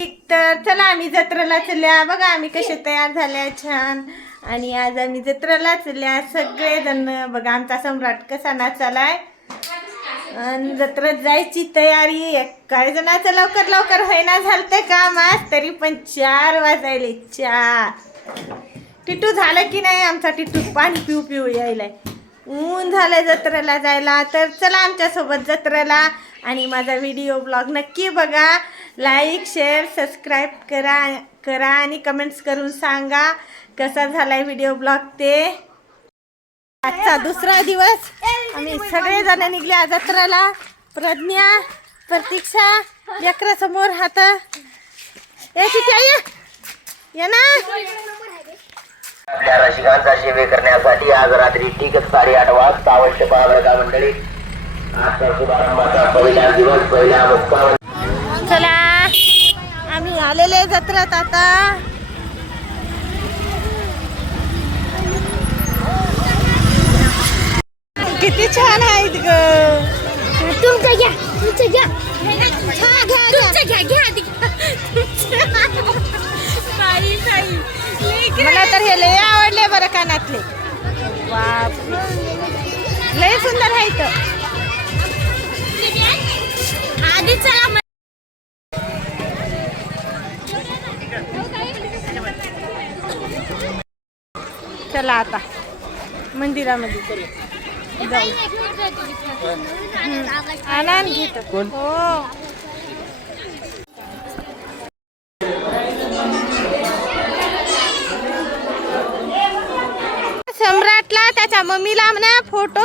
तर चला आम्ही जत्रेला चल्या. बघा आम्ही कसे तयार झाल्या छान. आणि आज आम्ही जत्रेला चल्या. सगळेजण बघा आमचा सम्राट कसा नाचालाय. आणि जत्रेत जायची तयारी. काही जणाचं लवकर लवकर होईना झालतं काम आज तरी पण चार वाजायले चार. टिटू झालं की नाही? आमचा टिटू पाणी पिऊ पिऊ यायलाय. ऊन झालंय जत्रेला जायला. तर चला आमच्यासोबत जत्रेला. आणि माझा व्हिडिओ ब्लॉग नक्की बघा. लाईक शेअर सबस्क्राईब करा करा आणि कमेंट्स करून सांगा कसा झालाय व्हिडिओ ब्लॉग ते. आजचा दुसरा दिवस. आम्ही सगळेजण निघले जत्राला प्रज्ञा प्रतीक्षा लेकरासमोर हात. ए तिथे ये. ये ना. आपल्या रसिकांचा सेवे करण्यासाठी आज रात्री ठीक साडेआठ वाजता आवश्यक मंडळी. चला. आम्ही आलेले जत्रेत आता. किती छान आहेत ग. तुमचं घ्या तुमचं घ्या. तुमचं घ्या घ्या मला तर हे लय आवडले बरं कानातले. बाप लय सुंदर आहेत आधी चला आता. मंदिरामध्ये जाऊ. आनंद घेत. हो. सम्राटला त्याच्या मम्मीला म्हणा फोटो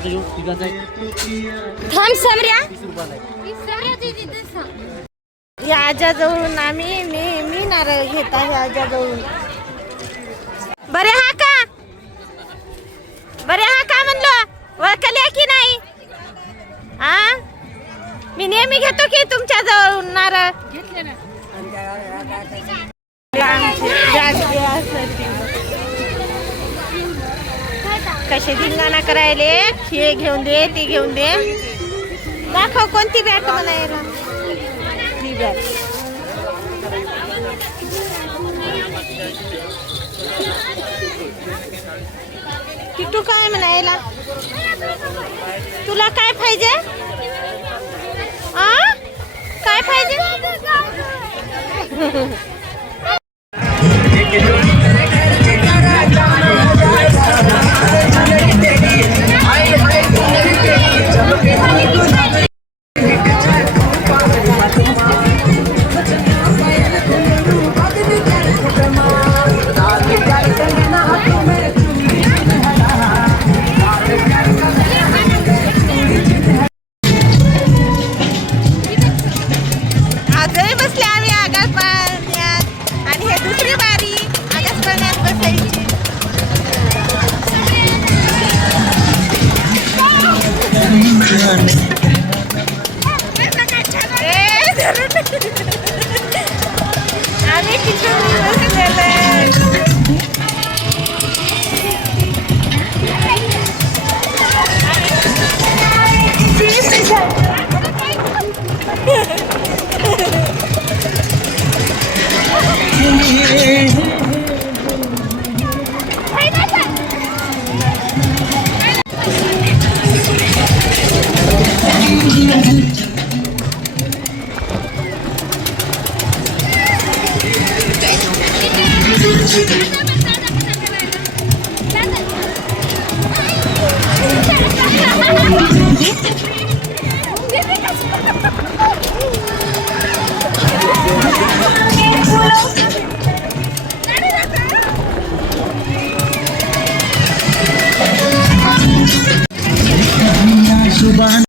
कोणाचं घेऊ तिघाचं आहे थांब समऱ्या या आजाजवळून आम्ही नेहमी नारळ घेत आहे आजाजवळून बरे हा का? बरे हा का म्हणलो? ओळखले की नाही? आ? मी नेहमी घेतो की तुमच्या जवळून नारळ आमचे जागे कसे धिंगाणा करायले? हे घेऊन दे ती घेऊन दे. दाखव कोणती बॅट मला यायला ती बॅट किटू काय म्हणायला तुला काय पाहिजे? आ? काय पाहिजे?